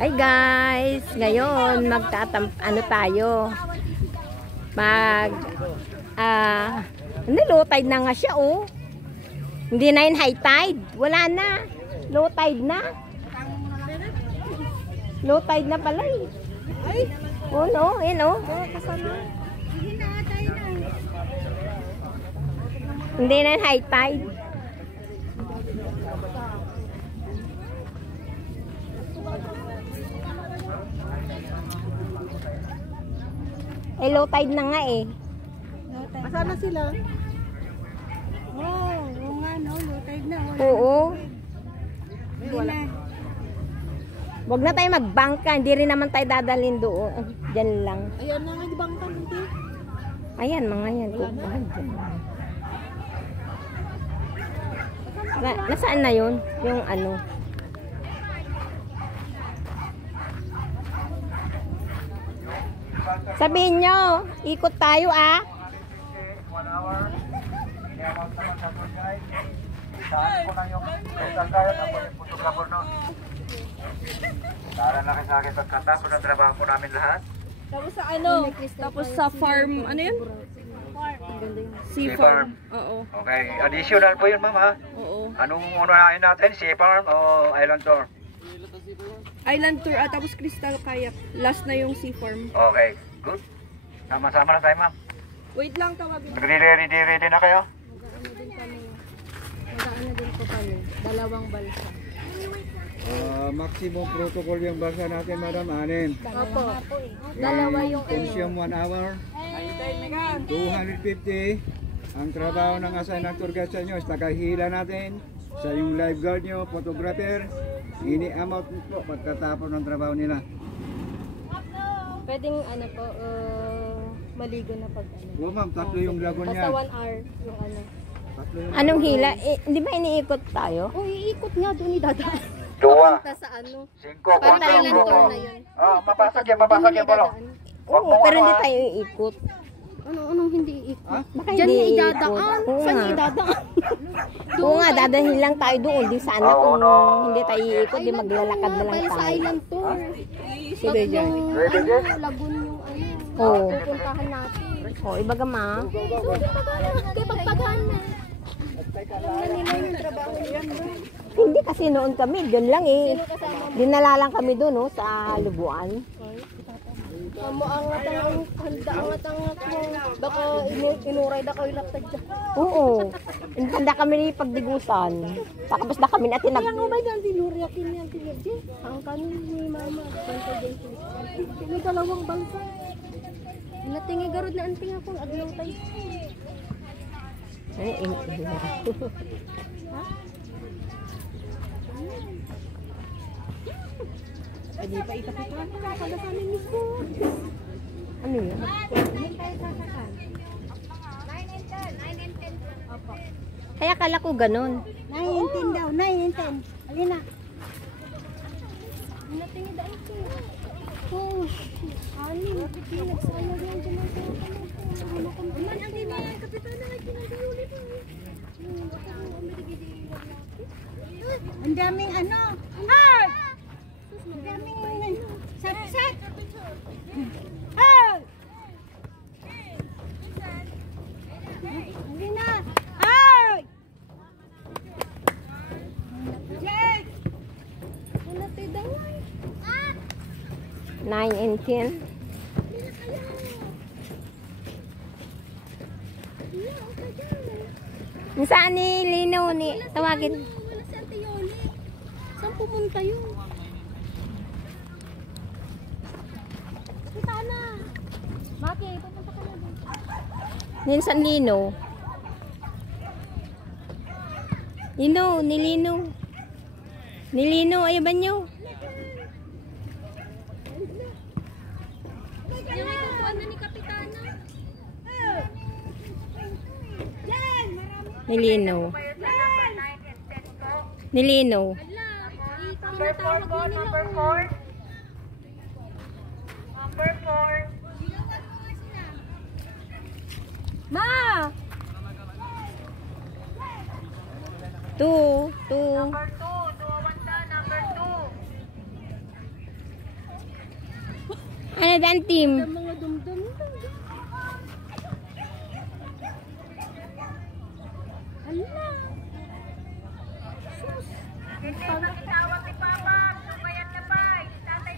Hi guys, ngayon ano tayo? Low tide na nga siya oh. Hindi na yun high tide, wala na. Low tide na. Low tide na pala eh. Ay, oh no, yun oh. Hindi na yun high tide. Eh, low tide na nga eh. Asan na sila? Wow, oo nga no, low tide na. Oo. Wala. Huwag na tayo magbangka, hindi rin naman tayo dadalhin doon. Diyan lang. Ayan na nga, di bangka hindi. Ayan, mga yan. Nasaan na yun? Yung ano? Sabihin nyo, ikot tayo ah. 1 hour. Inamount naman sa tour guide. Saan po lang yung rental car at ako yung photographer no. Tara na kayo sa akin pagkatapos ng trabaho po namin lahat. Tapos sa ano? Tapos sa farm, ano yun? Sea farm. Oo. Okay, additional po yun ma'am ha. Oo. Anong unahin natin? Sea farm o island tour? Island tour at tapos crystal kayak. Last na yung sea farm. Okay, good. Sama-sama na tayo ma'am. Wait lang, tawagin. Ready na kayo? Magkaano din po kami? Dalawang balsa. Maximum protocol yung balsa natin, madam, 6. Opo. Dalawa yung Consume 1 hour. 250. Ang trabaho ng assigned tour guide sa inyo is tagahila natin sa yung lifeguard nyo, photographer. Ini-amount po pagkatapos ng trabaho nila. pwedeng ano po, maligo na pag ano. Oo ma'am, tatlo yung lagon niya. Basta 1 hour yung ano. Yung Anong hila? Eh, di ba iniikot tayo? Oh, iikot nga doon idadaan. 2. Papunta sa ano? 5. Parang island tour na yun. Mapasok yan bolo. Oo, pero hindi tayo iikot. Anong hindi iikot? Baka Diyan hindi niya iikot. idadaan. Oo Saan nga. niya idadaan? Oo nga, dadahin lang tayo doon. Di sana kung hindi tayo iikot, di maglalakad na lang Tayo sa tayo. island tour. Sige dyan. Lagun yung ano. Oo. Pupuntahan natin. Oo, ibaga ma. Kaya pagpagahan na. Alam na nila yung trabaho nila. Hindi kasi noon kami, doon lang eh. Dinala lang kami doon no, sa Lubuan. Maangat ang handa, angat mo. Baka inuray na kayo laptag dyan. Oo. Handa kami ni pagdigusan. Tapos na kami natin nag... Kaya nga ba dyan, tinuriakin niya ang tinirji? Ang kanin ni mama. Bansa dyan. May dalawang bansa. Natingi garod na anting akong aglaw tayo. Ay, Hindi pa ikapitan. Kada sa amin mismo. ano yun? Hindi tayo sasakan. 9 and 10. Opo. Kaya kala ko ganun. 9 and 10 daw. 9 and 10. Alin na. Natingi daan ko. Oh, alin. Nagsayang yan dyan ang man, ang dinayang kapitan na nagkinagiyuli po. Ang daming ano. Heart! Ang daming saksak. Heart! Hindi na. Heart! Jake! Ano tayo daway? 9 and 10. Saan ni Lino ni tawagin? Wala si Ate Yoli. Saan pumunta yun? Kita na. Maki, pupunta ka na dun. Nilsan Lino. Lino, ni Lino. Ni Lino, ayaban nyo. Yung ikukuha na ni Kapitana. Yan! Marami. Ni Lino. Ni Lino. Number 4 po, number 4. Number 4. Ma! 2. Number 2, duwawanta, number 2. daan, team. Sa mga dumdum. Hala.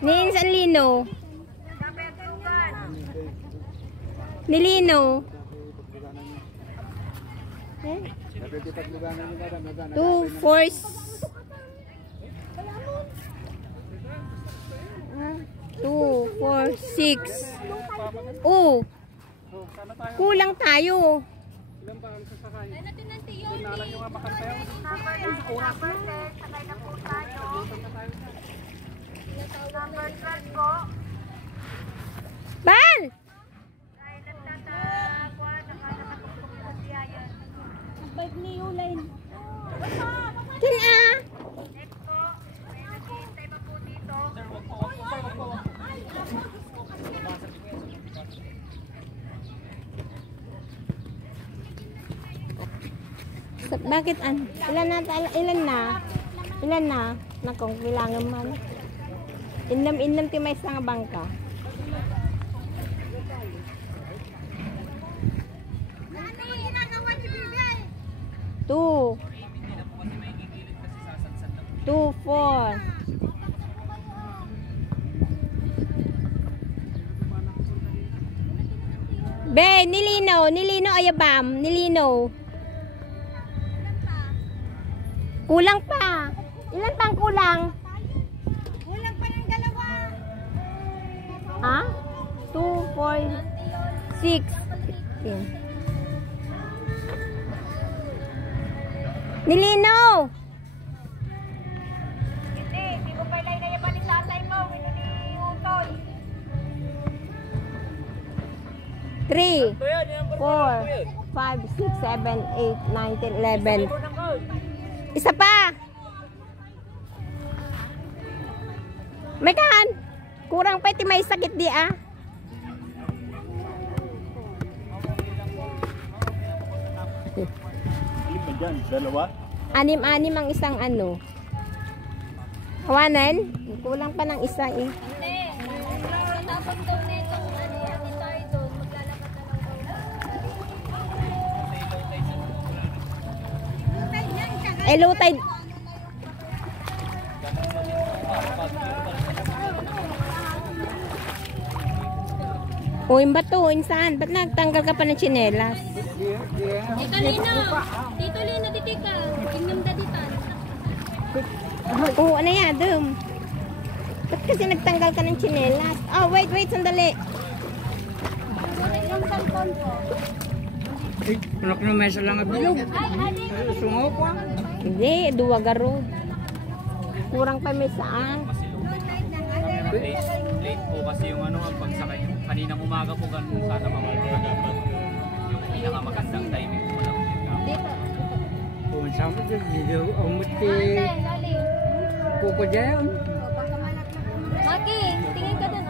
Nin, saan Lino? Ni Lino. Two, four, two, four, six. Oh, kulang tayo. Bal! Bike ni Yulain. Kina? Bakit ilan na? Ilan na? Nakong kailangan man. Inam ti may isang bangka. Two. 2, 4. Be, nilino ayabam, nilino. Kulang pa. Ilan pang kulang? Kulang pa ng dalawa. Ha? 2, 4, 6. Nilino! Hindi ko pala inayaban ni tatay mo. Ito ni Utol. 3, 4, 5, 6, 7, 8, 9, 10, 11. Isa pa! May kaan! Kurang pa iti may sakit di ah. Dalawa? Anim ang isang ano. Kawanan? Kulang pa ng isa eh. Hindi. Matapos daw nito. Ano yan? Tayo doon. Maglalakad na lang daw. Eh, low tide. O, yung bato, saan? Ba't nagtanggal ka pa ng tsinelas? Tito Lino. Tito Lino, dito ka. Ingam daditan. Oo, ano yan, dum? Ba't kasi nagtanggal ka ng tsinelas? Oh, wait, sandali. Yung cellphone ko. Anak na may salang abilog. Sungaw ko. Hindi, duwaga road. Kurang pa may saan. Late po kasi yung ano ang pagsakay. Kaninang umaga po ganun sana mamamaga dapat yung pinakamagandang timing po lang. Dito. Kung sama dyan, video umuti. Lali. Kuko dyan. Maki, tingin ka dun.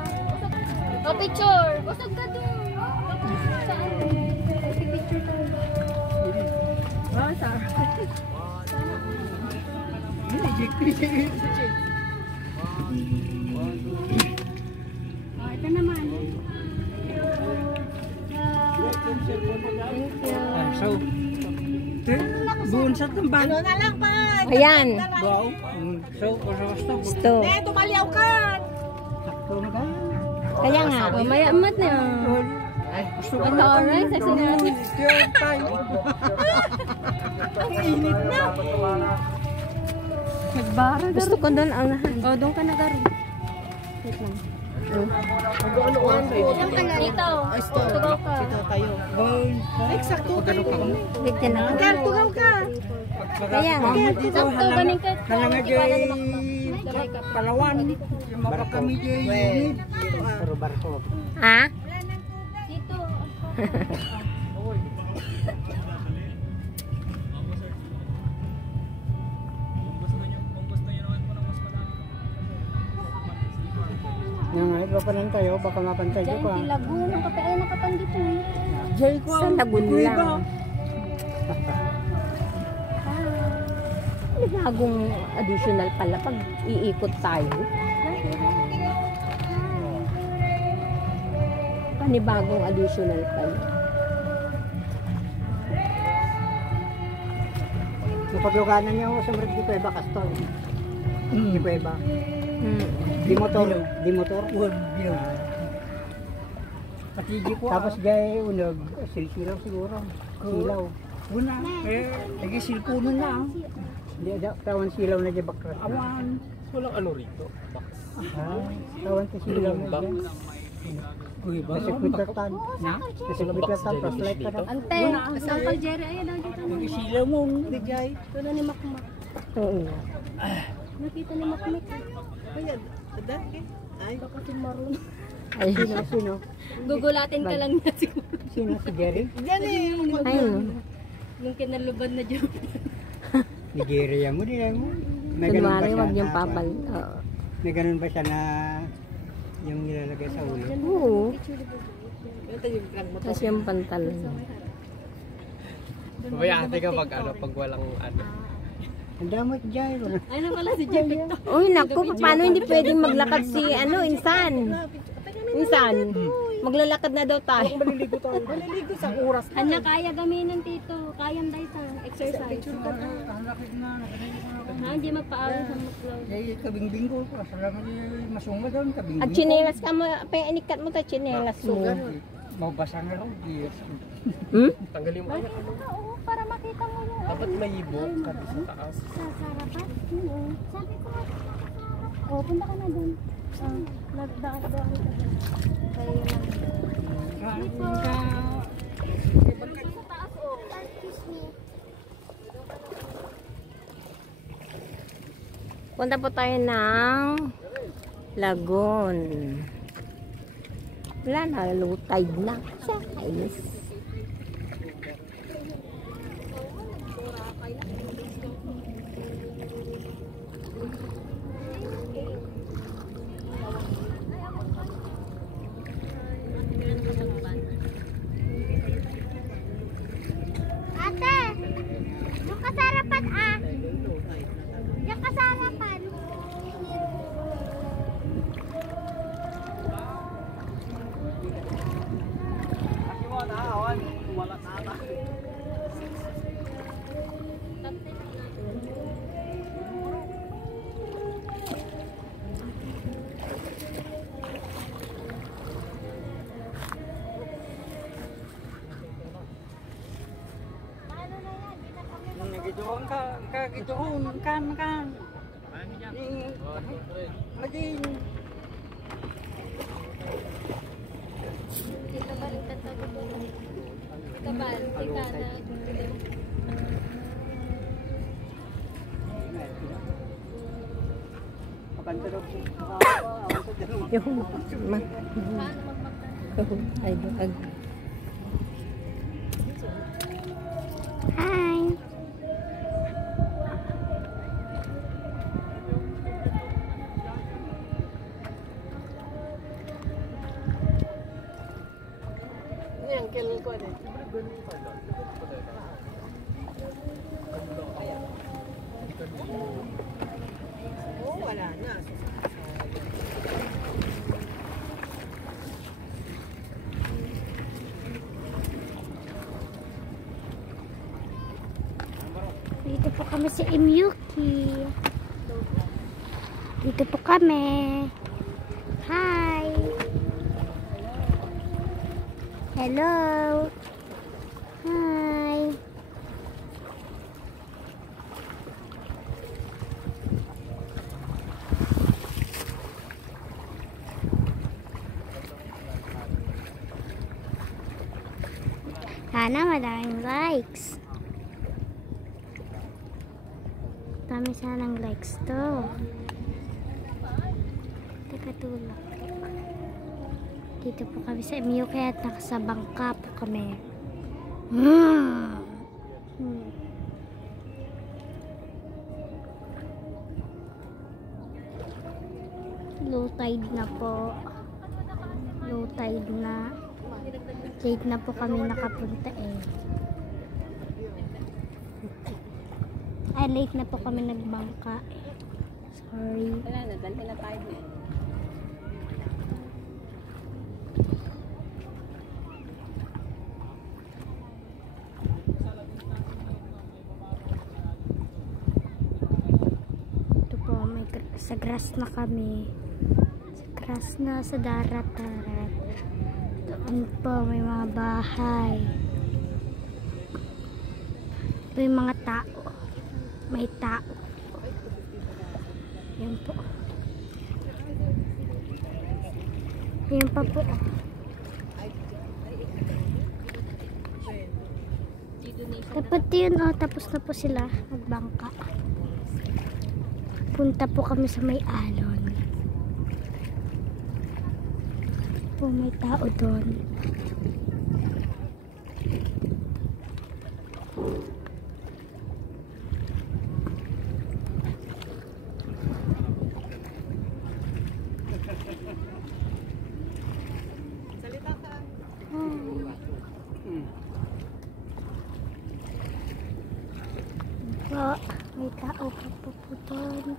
Oh, picture. Busog ka dun. Saan? Picture tayo. Oh, sorry. Ito naman. So, buon sa tambang. Ano na lang pa? Ayan. Wow. So, gusto. Gusto. Tumaliaw ka. Kaya nga. Mamaya amat na. Ay, gusto ko Ito, alright. Sa sinabi. Ang init na. Nagbara. Gusto ko doon ang lahat. O, doon ka nagaro. Wait lang. Dito. Tugaw ka. Eksakto tayo. Wait ka na. Agad, tugaw ka. Kaya nga. Sakto, ganing ka. Halang nga jay Palawan. Mara kami jay. Ha? Dito. Nga, iba pa lang tayo, baka mapantay ko Diyan, pa. Tilagun. Ang kapay ay nakapandit mo. Jay ko. Sa lagun lang. May bagong additional pala pag iikot tayo. Panibagong additional pa. Napagluganan niya ako sa Merck di Cueva, Castor. Di Cueva. Di motor. Di motor. Huwag bilaw. Patigi po. Tapos gaya unog. Silsilaw siguro. Silaw. Una. Lagi silpunan na. Hindi, tawan silaw na dyan bakrat. Awan. Walang ano rito. Tawan sa silaw na dyan. Kasi kwitlatan. Kasi kwitlatan. Plus light pa na. Ante, sa Uncle Jerry, ayan daw dito. Silaw mo. Bigay. Ito na ni Makmak. Oo. Nakita ni Makmak. Ayan. Ay. Baka si Maroon. Ay, Sino? Gugulatin ka lang niya siguro. Sino si Jerry? ayun. Yung kinaluban na dyan. Nigeria mo, di mo. May ganun ba Kunwari, siya wag yung na- papal. Oo. May ganun ba siya na yung nilalagay sa ulo? Oo. Tapos yung pantalon. Mabayate ka pag ano, pag walang ano. Ang damot dyan. Ano pala si Jeff Victor? Uy, naku, paano hindi pwedeng maglakad si, Insan? Insan, maglalakad na daw tayo. Ano kaya gaminan tito? Kayang dahil sa exercise. Hindi magpaaral sa maklaw. Eh, kabingbing ko. Salamat masunga daw. Kabingbing At chinelas ka mo, inikat mo ta chinelas mo. Mabasa na raw. Hmm? Tanggalin mo. Oo, para makita mo yung Dapat may ibo ka sa taas. sa sarapan. Oo. Sabi ko nga, oh, punta ka na doon. Nagdaan ka doon. Kaya lang. Sa taas, oh. Excuse me. Punta po tayo ng Lagoon. Wala na, low tide na. Sa kainis. Ate! Yung kasarapan ah! Yung kasarapan! Nagituhon ka. Kagituhon. Kan. Maging. Tita Bal, tatago po. Tita Bal, tika na. Kapantulog. Yung ay, duag. Hi! Dito po kami sa Imyuki. Dito po kami. Hi! Hello! Hi! Sana madaming likes. Dami sanang likes to. Teka tulak. Dito po kami sa Imyuki at nakasa bangka po kami. Low tide na po. Low tide na. Late na po kami nakapunta eh. Ay, late na po kami nagbangka. Sorry. Wala na, dali na tayo. Nasa grass na kami. Sa grass na, sa darat-darat. Doon po, may mga bahay. May mga tao. May tao. Yan po. Yan pa po. Dapat yun, oh, tapos na po sila magbangka. Punta po kami sa may alon. Po, may tao doon. Po, may tao pa po doon.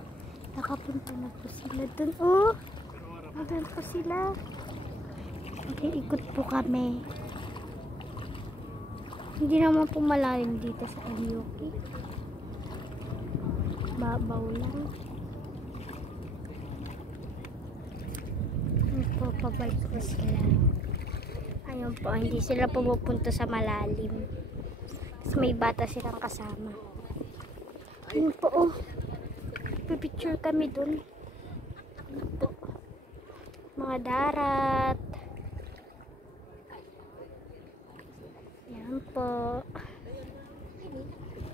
Nakapunta na po sila doon. Oh, doon po sila. Ikot po kami. Hindi naman po malalim dito sa LUK. Babaw lang. Ayun po, pabalik po sila. Ayun po, hindi sila pupunta sa malalim. Kasi may bata silang kasama. Ayun po, oh. Pipicture kami dun. Ayun po. Mga darat. Yan po.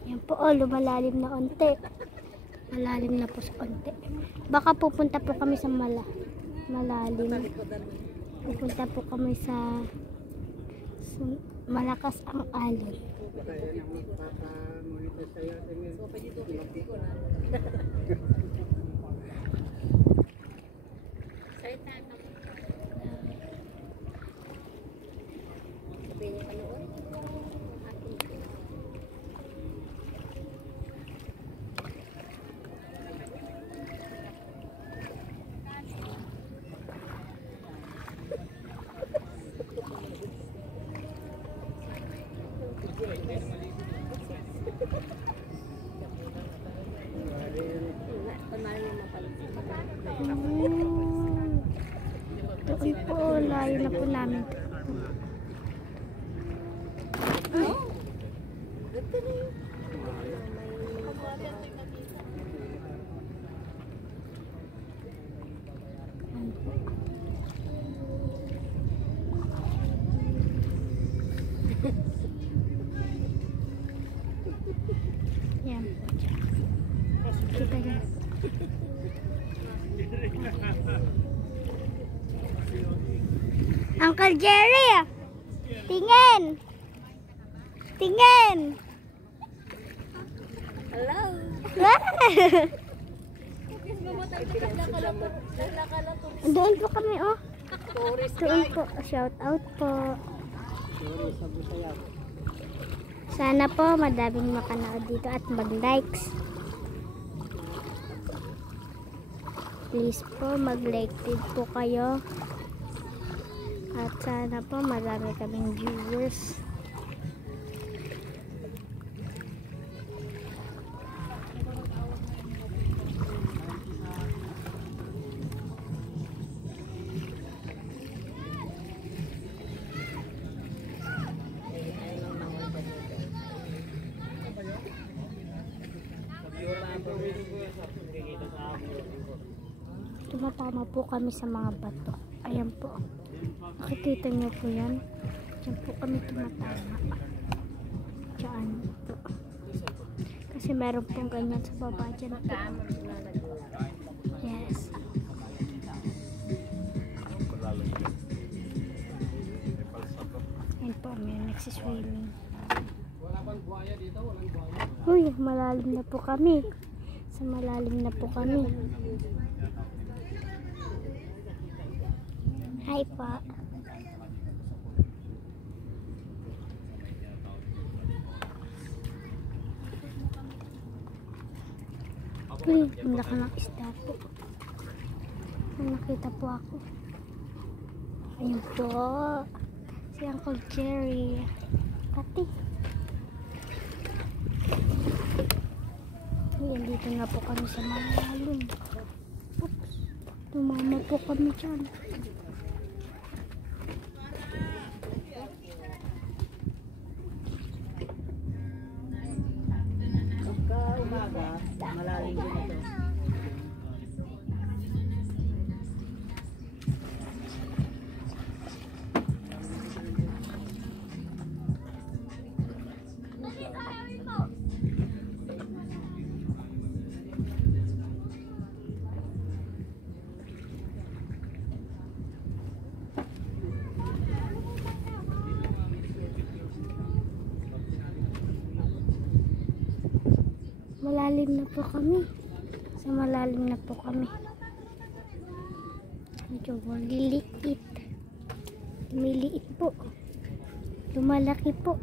Yan po, oh, lumalalim na onte. Malalim na po sa onte. Baka pupunta po kami sa malalim. Pupunta po kami sa malakas ang alon. Doon po, layo na po namin. Yan po. Kita niyo. Uncle Jerry, tingin! Tingin! Hello! Doon po kami, oh. Doon po, shout out po. Sana po madaming makanood dito at mag-likes. Please po, mag-like din po kayo. At sana po marami kaming viewers. Tumatama po kami sa mga bato. Ayan po. Nakikita niyo po yan. Diyan po kami tumatama. Diyan po. Kasi meron pong ganyan sa baba. Diyan po. Yes. Ayan po. May nagsiswimming. Uy, malalim na po kami. Sa malalim na po kami. Hi po. Uy, ang laki ng isda po. Nakita po ako. Ayun po. Si Uncle Jerry. Pati. Ayan, dito nga po kami sa malalim. Tumama po kami dyan. Pagka umaga, malalim din ito. Malalim na po kami. Sa malalim na po kami. Medyo maliliit. Lumiliit po. Lumalaki po.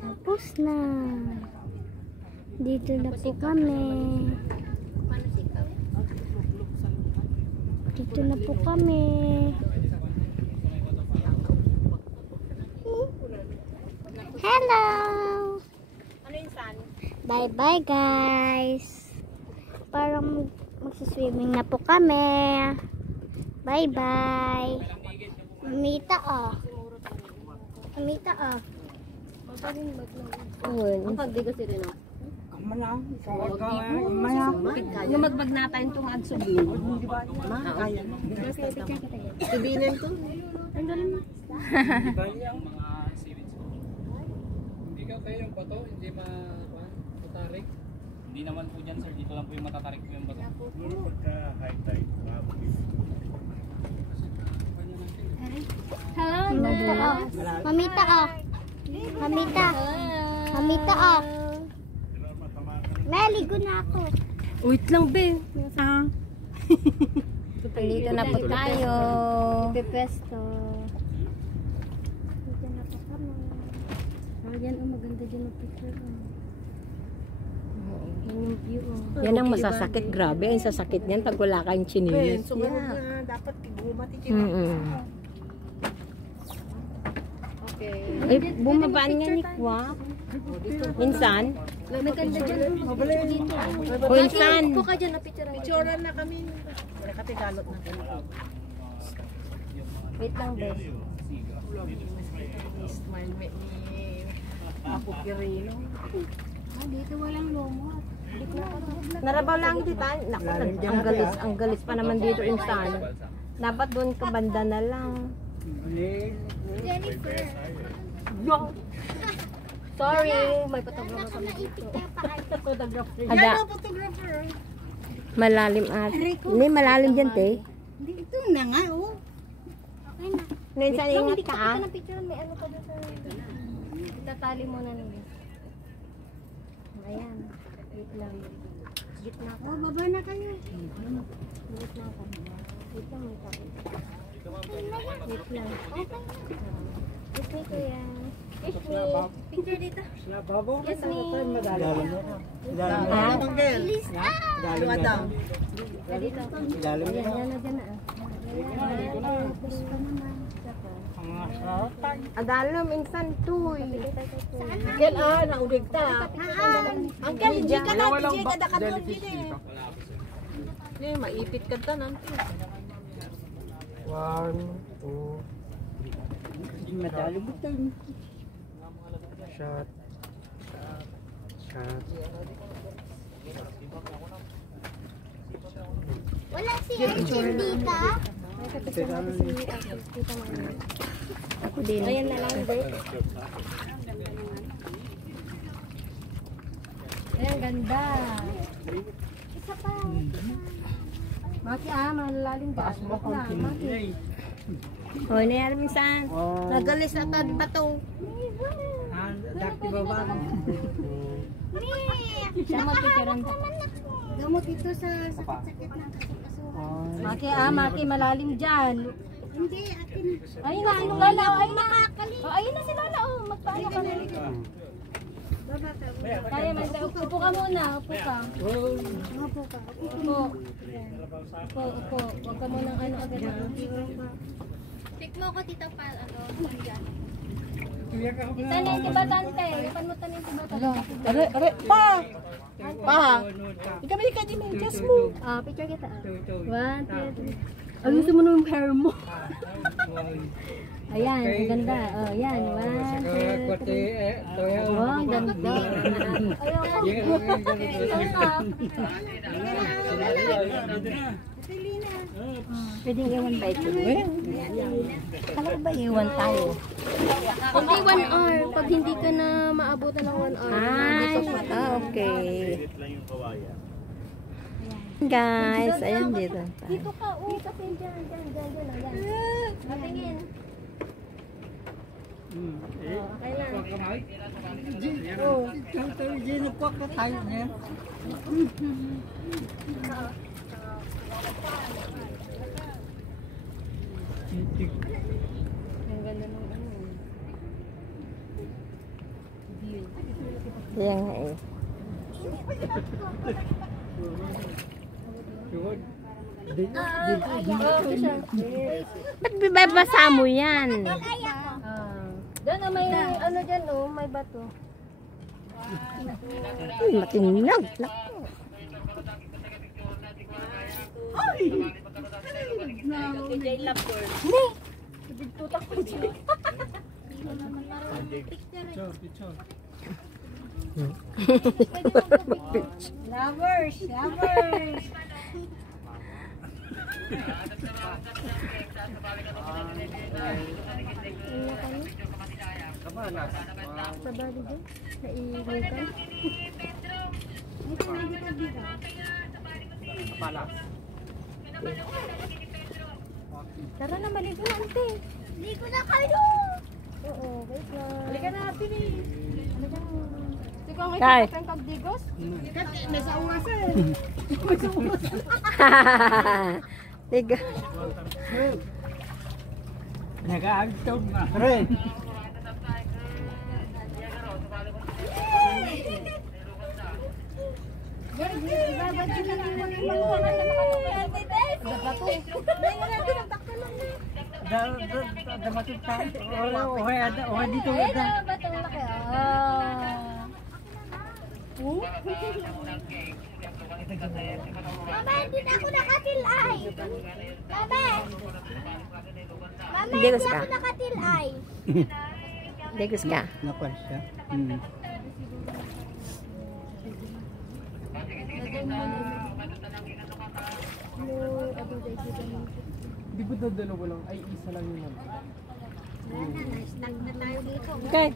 Tapos na. Dito na po kami. Dito na po kami. Hello! Bye bye guys. Parang magsiswimming na po kami. Bye bye. Mamita oh. Mamita oh. Ang pagbigo si Rino. Manang, manang. Yung magbag natin itong agsubin. Subinin to. Ang galing mo. Ikaw kayo yung bato, hindi matatarik. Hindi naman po dyan sir, dito lang po yung matatarik po yung bato. Hello, Mamita oh. Mamita oh. Mamita. Mamita oh. Maligo na ako. Wait lang, be. Dito na po tayo. Pepesto. Dito na po kami. Yan oh, maganda dyan ang picture. Yan yung view oh. Yan ang masasakit. Grabe, ang sasakit niyan pag wala kang chinilis. Dapat tigumati Ay, bumabaan nga ni Kwa. Minsan. Maganda dyan. Dito. Minsan. Upo ka dyan, napicturean. Picturean na kami. Nakatigalot na kami. Wait lang, be. Smile me ni Apo Kirino. Dito walang lumot. Narabaw lang dito. Naku, ang galis pa naman dito insan. Dapat doon ka banda na lang. Jennifer. Yo! Sorry, may Naka naipit ka pa. Ada. Malalim at. Hindi, malalim dyan, te. Dito na nga, oh. Okay na. Minsan ingat ka, ah. Ng picture, may ano pa doon sa... Itatali mo na nila. Ayan. Wait lang. Gitna ka. Oh, baba na kayo. Gitna ka. Wait lang, may kapit. Wait lang. Okay. Kiss me, kuya. Kiss me. Picture dito. Kiss me. Ilalim mo. Ilalim mo. Ah? Bilis ah! Ilalim mo. Dito. Ilalim mo. Yan na dyan na. Ayan. Push pa naman. Adalo, minsan tuy. Saan na? Kel, naudig ta. Angkel, hindi ka na. Hindi ka na kanong dito eh. Maipit ka ta nanti. 1, 2. Madali mo tayo. Shot. Shot. Wala si Angel dito. Ako din. Ayan na lang, Bert. Ayan, ganda. Isa pa. Maki, malalalim ka. Maki. O, nangyari minsan. Nagalis na ka, bato. Dakti baba. Siya magpicturean ka. Gamot ito sa sakit-sakit ng kasukasuhan. Maki, Maki, malalim dyan. Hindi, akin. Ayun na, ano Lola, ayun na. Ayun na si Lola, magpaano ka na. Kaya, upo ka muna, upo ka. Upo ka. Upo. Upo. Huwag ka munang ano agad. Pick mo ko dito pa, dyan. Itanin, tibatan, te. Ipan mo tanin, tibatan. Are, pa! Pa. Ikaw may ka di medyas mo. Picture kita. 1, 2, 3. Ang gusto mo nung hair mo. Ayan, ang ganda. Oh, yan. 1, 2, 3. Oh, ang ganda. Pwedeng iwan ba ito? Alam ba iwan tayo? Hindi 1 hour. Pag hindi ka na maabutan ng 1 hour. Okay. Guys, ayan dito. Dito ka, kasi dyan. Natingin. Okay lang. Yan nga eh. Ba't bibabasa mo yan? Diyan may ano dyan may bato. Matinag. Lovers. Sa bali dyan? Sa ilukan? Tara na, maligo na, ante. Ligo na kayo! Oo, wait lang. Halika na, Pili. Halika na. Ikaw ngayon Kay. sa kagdigos? May sa uwas eh. Tiga. Nag-aagtog na. Ren. Ibabad ko lang yung mga Damatid pa. Okay, dito. Mama, hindi na ako nakatilay. Mama! Mama, Hindi hindi ka. ako nakatilay. Degos ka. Napal siya. Di ba dadalo ko lang? Ay, isa lang yun. Stuck na tayo dito. Okay.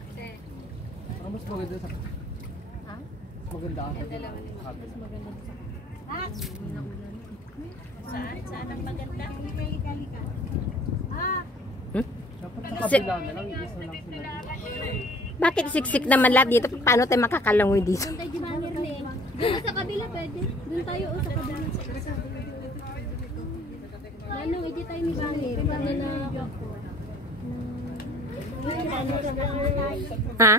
Mas maganda sa... Mas maganda ako. Saan ang maganda? Dapat sa kabila na lang, isa lang sila. Bakit siksik naman lahat dito? Paano tayo makakalangoy dito? Doon tayo di bangir na eh. Doon sa kabila pwede. Doon tayo sa kabila. Manong, hindi tayo ni bangir. Paano na Ha?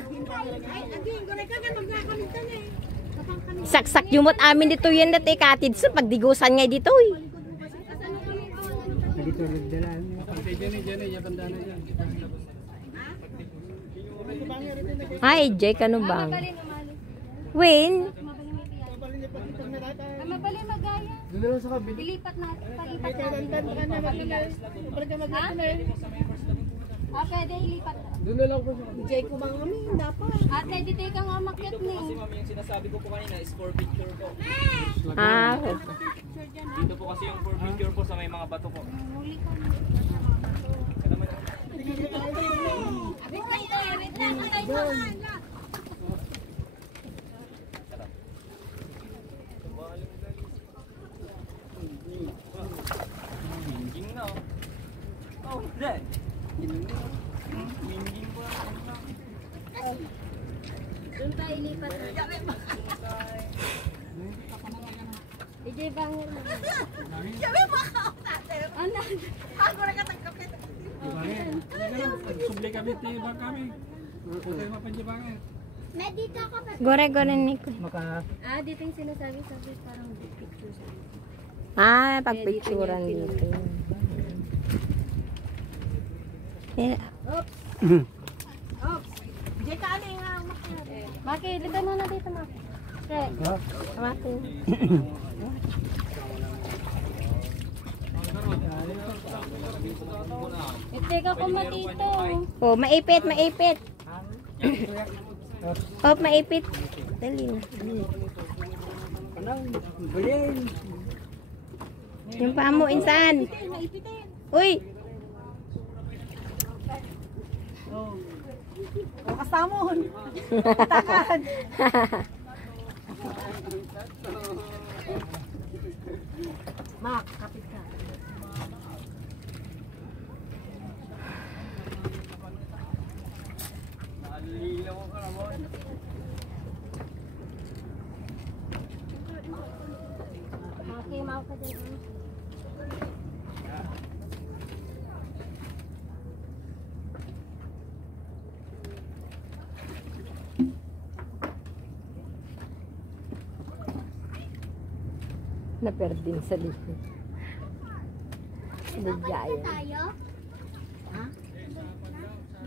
Saksak yumot amin dito yan dati katid sa pagdigusan ngay dito eh. Dito nagdalaan. Diyan, yung bandana dyan. Ay, Jay, kano bang? Win? Mabali magaya. Doon na lang sa kabila. Pilipat natin. Palipat natin. Pwede ilipat. Doon na lang po sa kabila. Jay ko bang amin, dapat. Ate, dito ka nga makyat ni. Kasi mami, yung sinasabi ko po kanina is for picture po. Ah, Dito po kasi yung for picture po sa may mga bato po. Winging na oh. Oh, what's that? Winging po. Doon tayo ilipat natin. DJ bangir mo. Ano? Subli kami, tayo ba kami? Tayo mapanjibangin. Dito ako pa. gore-gore ni ko. Dito yung sinasabi parang picture sa Ah, pagpicturan dito. Eh, Maki, liban mo na dito, Maki. Ha? Hawakin. Teka ko matito. Oh, maipit, maipit. Oh, maipit. Dali na. Anong bilhin? Yung paa mo, insan. Uy! Kasamon. Takan. Mak, kapit ka. Okay, mau ka din. Naperdin sa likod. Ligaya. Tayo? Ha?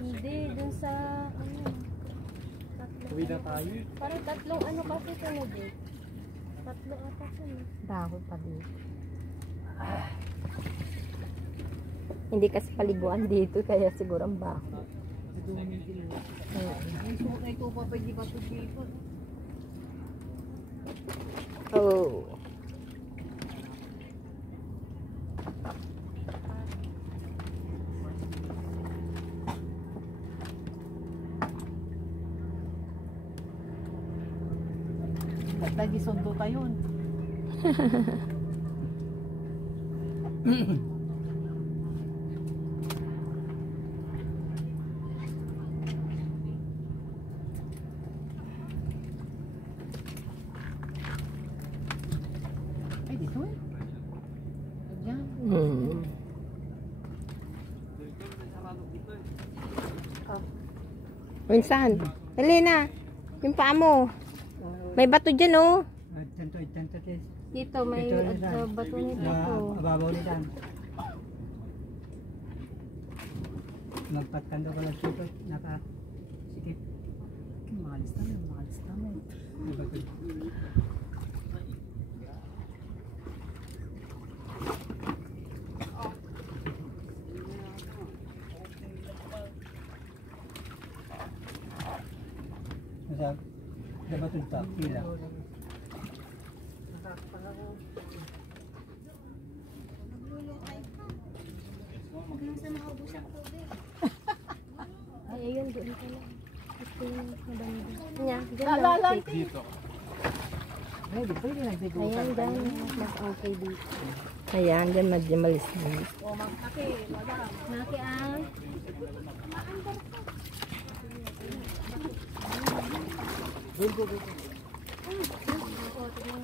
Hindi, dun sa ano. Uwi na tayo. Parang tatlong ano kasi sunod eh. Tatlo ata sunod. Dahol pa dito. Hindi kasi paliguan dito, kaya siguro ang baho. Oh. Lagi sundo tayo. Ay, dito eh. Diyan. Minsan. Dali na. Yung paa mo. May bato dyan, oh. Tanto, tis. Dito may Ito na dyan. bato nito. Ababaw ni Dan. Magpatkando ko lang dito. Sikip. Malis naman. Masag, dapat ito, pila. Ay, ayun doon ka lang. Ito yung madami. Nya, Dito. Pwede Ayan, nagtigutan. dyan. Mas okay dito. Ayan, dyan malis na. Naki ang...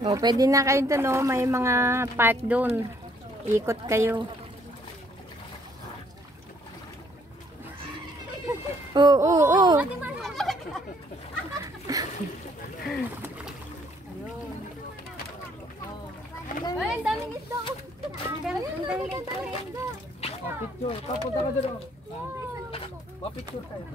Oh, pwede na kayo doon, oh. May mga park doon. Ikot kayo. Oo. Ay, ang daming isda. Ang daming isda. Picture, papunta ka doon. Mapicture tayo.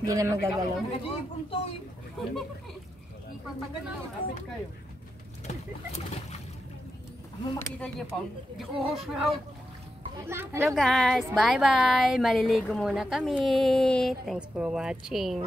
Hindi na magagalaw. Ano makita niyo pa? Hindi ko host out. Hello guys, bye bye. Maliligo muna kami. Thanks for watching.